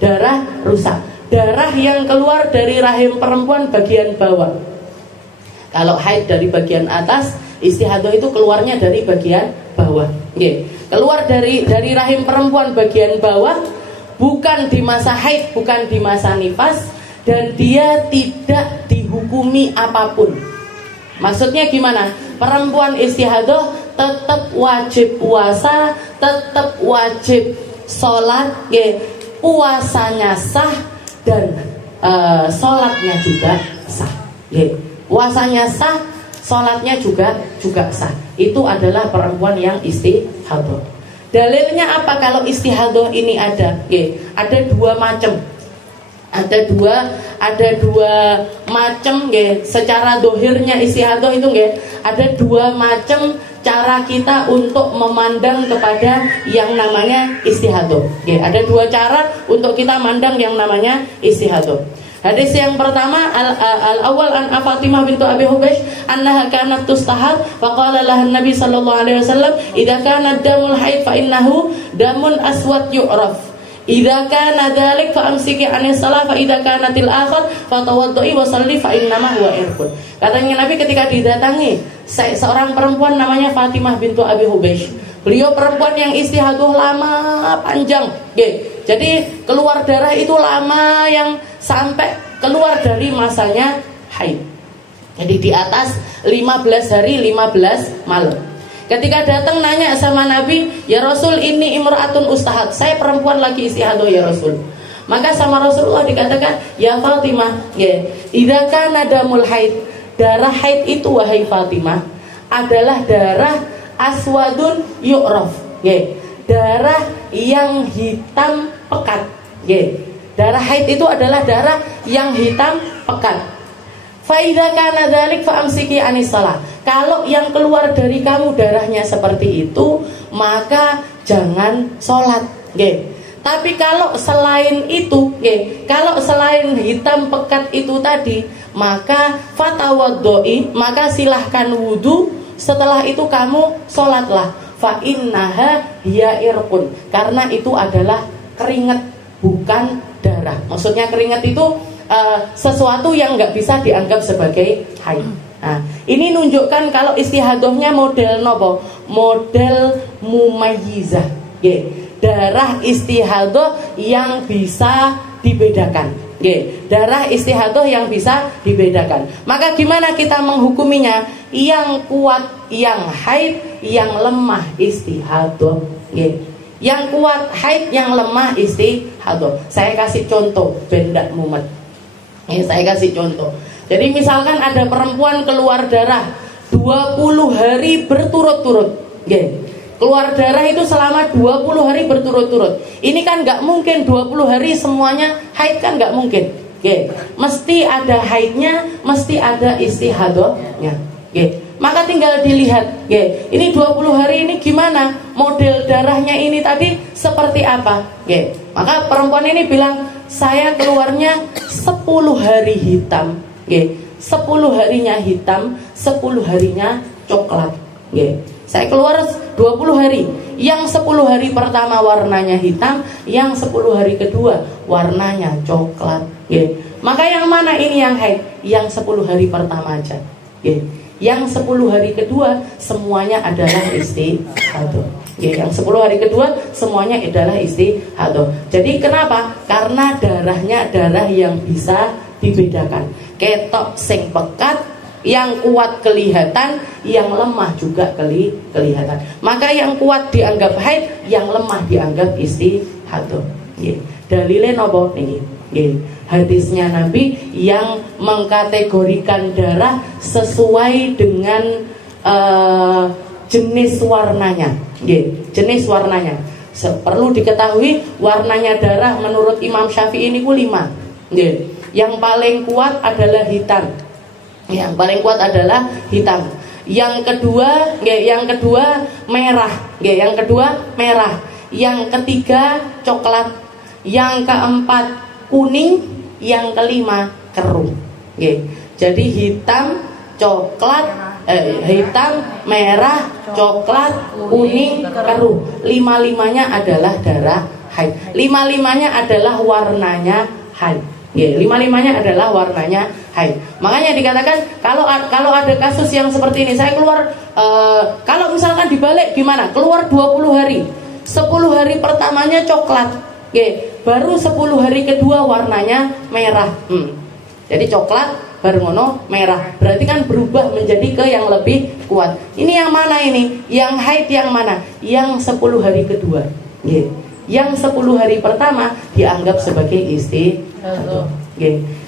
Darah rusak, darah yang keluar dari rahim perempuan bagian bawah. Kalau haid dari bagian atas, istihadah itu keluarnya dari bagian bawah. Keluar dari rahim perempuan bagian bawah, bukan di masa haid, bukan di masa nifas, dan dia tidak dihukumi apapun. Maksudnya gimana? Perempuan istihadah tetap wajib puasa, tetap wajib sholat, puasanya sah dan sholatnya juga sah. Puasanya sah, sholatnya juga sah. Itu adalah perempuan yang istihadah. Dalilnya apa kalau istihadah ini ada? Ada 2 macam. Ada dua macam secara dohirnya istihadah itu ada 2 macam cara kita untuk memandang kepada yang namanya istihadah. Ada 2 cara untuk kita mandang yang namanya istihadah. Hadis yang pertama al-awwal an Fatimah bintu Abi Hubaysh annaha kanat tustahad fa qala laha Nabi sallallahu alaihi wasallam idza kana damul haid fa innahu damun aswad yu'raf idza kana dzalik fa amsiki anis shalah fa idza kanatil akhar fa tawaddu'i wa shalli fa innama huwa irqun. Katanya Nabi ketika didatangi seorang perempuan namanya Fatimah bintu Abi Hubaysh. Beliau perempuan yang istihadah lama panjang. Jadi keluar darah itu lama yang sampai keluar dari masanya haid. Jadi di atas 15 hari 15 malam. Ketika datang nanya sama Nabi, "Ya Rasul, ini imra'atun ustahad." Saya perempuan lagi istihadah ya Rasul. Maka sama Rasulullah dikatakan, "Ya Fatimah, idza kana damul haid." Darah haid itu wahai Fatimah adalah darah aswadun yu'raf. Darah yang hitam pekat. Darah haid itu adalah darah yang hitam pekat. Fa idza kana dzalik fa amsiki anis shalah. Kalau yang keluar dari kamu darahnya seperti itu, maka jangan sholat. Tapi kalau selain itu, kalau selain hitam pekat itu tadi, maka fatawaddoi, maka silahkan wudu. Setelah itu kamu sholatlah. Fa innaha hiya irqun, karena itu adalah keringat, bukan darah. Maksudnya keringat itu sesuatu yang nggak bisa dianggap sebagai haid. Nah, ini nunjukkan kalau istihadahnya model nopo? Model mumayyizah. Darah istihadah yang bisa dibedakan. Darah istihadah yang bisa dibedakan. Maka gimana kita menghukuminya? Yang kuat yang haid, yang lemah istihadah. Yang kuat haid, yang lemah istihadah. Saya kasih contoh bendak mumet. Saya kasih contoh. Jadi misalkan ada perempuan keluar darah 20 hari berturut-turut. Keluar darah itu selama 20 hari berturut-turut. Ini kan gak mungkin 20 hari semuanya haid, kan gak mungkin. Mesti ada haidnya, mesti ada istihadahnya. Maka tinggal dilihat, ini 20 hari ini gimana? Model darahnya ini tadi seperti apa? Maka perempuan ini bilang, saya keluarnya 10 hari hitam. 10 harinya hitam, 10 harinya coklat. Saya keluar 20 hari. Yang 10 hari pertama warnanya hitam, yang 10 hari kedua warnanya coklat. Maka yang mana ini yang haid? Yang 10 hari pertama aja. Yang 10 hari kedua semuanya adalah istihadah. Yang 10 hari kedua semuanya adalah istihadah. Jadi kenapa? Karena darahnya darah yang bisa dibedakan. Ketok sing pekat, yang kuat kelihatan, yang lemah juga kelihatan. Maka yang kuat dianggap haid, yang lemah dianggap istihadah. Dalilnya nopo niki? Hadisnya Nabi yang mengkategorikan darah sesuai dengan jenis warnanya. Jenis warnanya. Perlu diketahui warnanya darah menurut Imam Syafi'i ini 5. Yang paling kuat adalah hitam. Yang paling kuat adalah hitam. Yang kedua merah. Yang kedua merah. Yang ketiga coklat. Yang keempat kuning. Yang kelima keruh. Jadi hitam, coklat, hitam, merah, coklat, kuning, keruh. 5-5-nya adalah darah haid. 5-5-nya adalah warnanya haid. 5-5-nya adalah warnanya haid. Makanya dikatakan kalau ada kasus yang seperti ini, saya keluar kalau misalkan dibalik gimana? Keluar 20 hari. 10 hari pertamanya coklat. Baru 10 hari kedua warnanya merah. Jadi coklat baru ngono merah. Berarti kan berubah menjadi ke yang lebih kuat. Ini yang mana ini? Yang haid yang mana? Yang 10 hari kedua. Yang 10 hari pertama dianggap sebagai istihadah.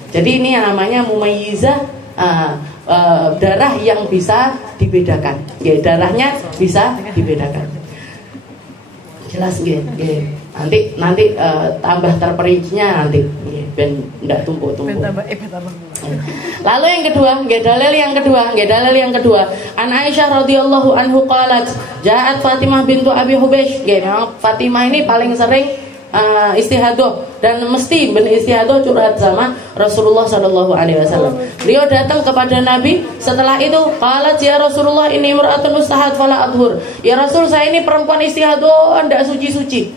Jadi ini yang namanya mumayyizah, darah yang bisa dibedakan. Darahnya bisa dibedakan. Jelas nanti tambah terperincinya nanti ben ndak tumpuk-tumpuk. Lalu yang kedua, dalil yang kedua, An Aisyah radhiyallahu anhu qalat, ja'at Fatimah bintu Abi Hubaysh. Memang Fatimah ini paling sering istihadah dan mesti beristihadah curhat sama Rasulullah sallallahu alaihi wasallam. Beliau datang kepada Nabi setelah itu, qalat ya Rasulullah ini imra'atun mustahad fala adhur. Ya Rasul, saya ini perempuan istihadah ndak suci-suci.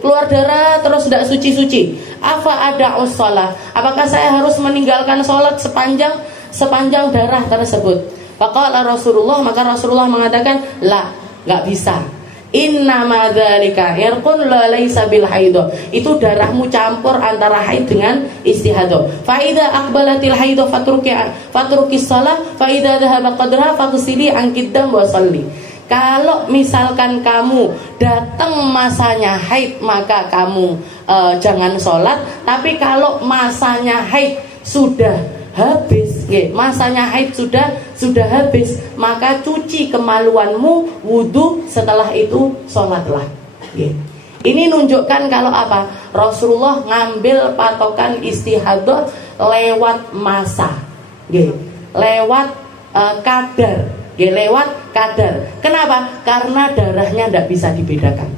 Keluar darah terus ndak suci-suci. Afa ada'us shalah? Apakah saya harus meninggalkan salat sepanjang darah tersebut? Faqala Rasulullah, maka Rasulullah mengatakan, la, enggak bisa. Inna ma dzalika irqun la laisa bil haidah. Itu darahmu campur antara haid dengan istihadah. Fa idza aqbalatil haidah fatruki shalah, fa idza dhahaba qadra faghsili ankiddam wa shalli. Kalau misalkan kamu datang masanya haid, maka kamu jangan sholat. Tapi kalau masanya haid sudah habis, masanya haid sudah habis, maka cuci kemaluanmu, wudu, setelah itu sholatlah. Ini nunjukkan kalau apa? Rasulullah ngambil patokan istihadah lewat masa, lewat kadar, lewat kadar. Kenapa? Karena darahnya tidak bisa dibedakan.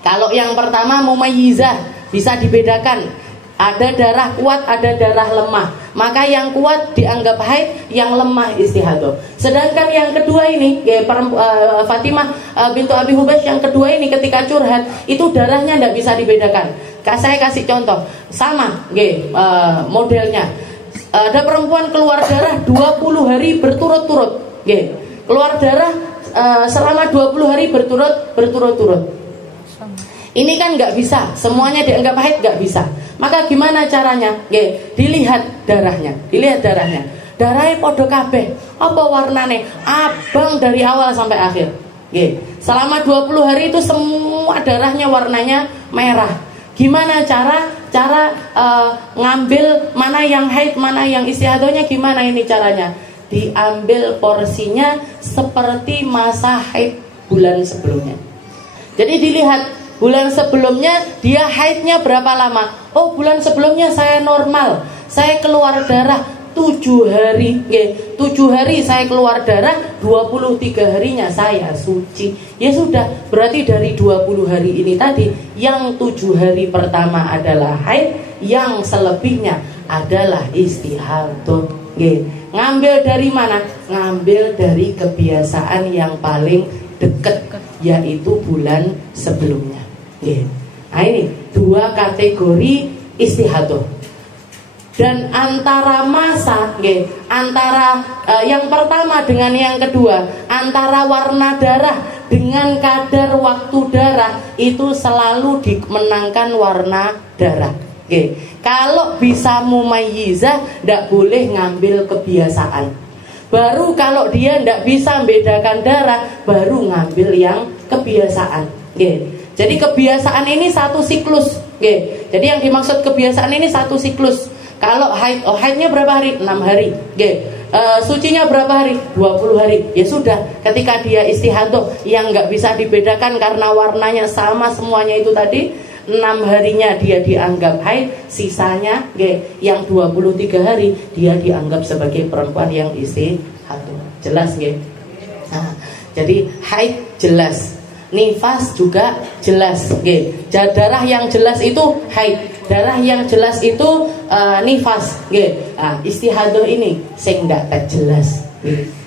Kalau yang pertama mumayyizah bisa dibedakan. Ada darah kuat, ada darah lemah. Maka yang kuat dianggap haid, yang lemah istihadah. Sedangkan yang kedua ini, Fatimah bintu Abi Hubash yang kedua ini ketika curhat, itu darahnya tidak bisa dibedakan. Saya kasih contoh, sama modelnya. Ada perempuan keluar darah 20 hari berturut-turut. Keluar darah selama 20 hari berturut-turut. Ini kan nggak bisa, semuanya dianggap haid nggak bisa. Maka gimana caranya? Dilihat darahnya. Darahnya podo kabeh. Apa warnane? Abang dari awal sampai akhir. Selama 20 hari itu semua darahnya warnanya merah. Gimana cara ngambil mana yang haid, mana yang istihadahnya? Gimana ini caranya? Diambil porsinya seperti masa haid bulan sebelumnya. Jadi dilihat bulan sebelumnya dia haidnya berapa lama? Oh, bulan sebelumnya saya normal, saya keluar darah 7 hari. 7 hari saya keluar darah, 23 harinya saya suci. Ya sudah, berarti dari 20 hari ini tadi, yang 7 hari pertama adalah haid, yang selebihnya adalah istihadah. Ngambil dari mana? Ngambil dari kebiasaan yang paling dekat, yaitu bulan sebelumnya. Nah ini dua kategori istihadah. Dan antara masa, antara yang pertama dengan yang kedua, antara warna darah dengan kadar waktu darah, itu selalu dimenangkan warna darah. Kalau bisa mumayyizah, tidak boleh ngambil kebiasaan. Baru kalau dia tidak bisa membedakan darah, baru ngambil yang kebiasaan. Jadi kebiasaan ini satu siklus. Jadi yang dimaksud kebiasaan ini satu siklus. Kalau haid, haidnya berapa hari? 6 hari. Sucinya berapa hari? 20 hari. Ya sudah, ketika dia istihadah yang nggak bisa dibedakan karena warnanya sama semuanya itu tadi, 6 harinya dia dianggap haid, sisanya yang 23 hari dia dianggap sebagai perempuan yang istihadah. Jelas nggih? Nah, jadi haid jelas, nifas juga jelas. Darah yang jelas itu haid, darah yang jelas itu nifas. Istihadah ini sing nggak jelas.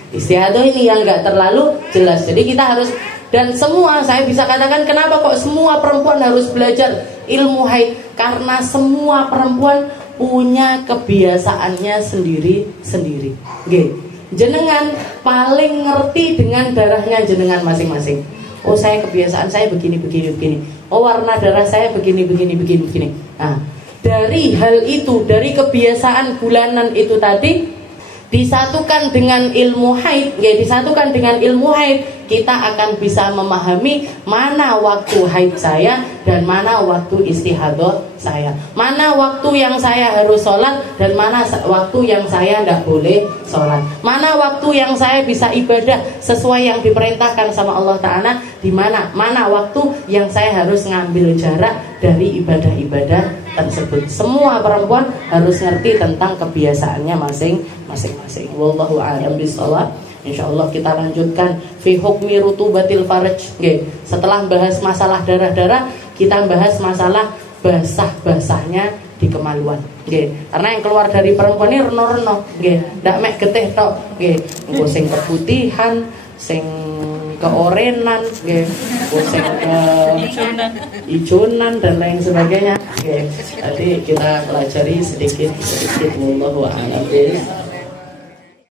Istihadah ini yang nggak terlalu jelas. Jadi kita harus, dan semua, saya bisa katakan kenapa kok semua perempuan harus belajar ilmu haid, karena semua perempuan punya kebiasaannya sendiri-sendiri. Jenengan paling ngerti dengan darahnya jenengan masing-masing. Oh, saya kebiasaan saya begini. Oh, warna darah saya begini. Nah, dari hal itu, dari kebiasaan bulanan itu tadi, disatukan dengan ilmu haid, kita akan bisa memahami mana waktu haid saya dan mana waktu istihadah saya, mana waktu yang saya harus sholat dan mana waktu yang saya tidak boleh sholat, mana waktu yang saya bisa ibadah sesuai yang diperintahkan sama Allah Ta'ala, di mana waktu yang saya harus ngambil jarak dari ibadah-ibadah tersebut. Semua perempuan harus ngerti tentang kebiasaannya masing-masing. Wallahu a'lam bishawab. Insyaallah kita lanjutkan fi hukmi rutubatil farj. Setelah bahas masalah darah-darah, kita bahas masalah basah-basahnya di kemaluan. Nggih. Karena yang keluar dari perempuan ini reno-reno, nggih. Ndak mek getih tok, nggih. Engko sing keputihan, sing keorenan, nggih. Engko sing ijonan dan lain sebagainya. Oke. Jadi kita pelajari sedikit wallahu a'lam.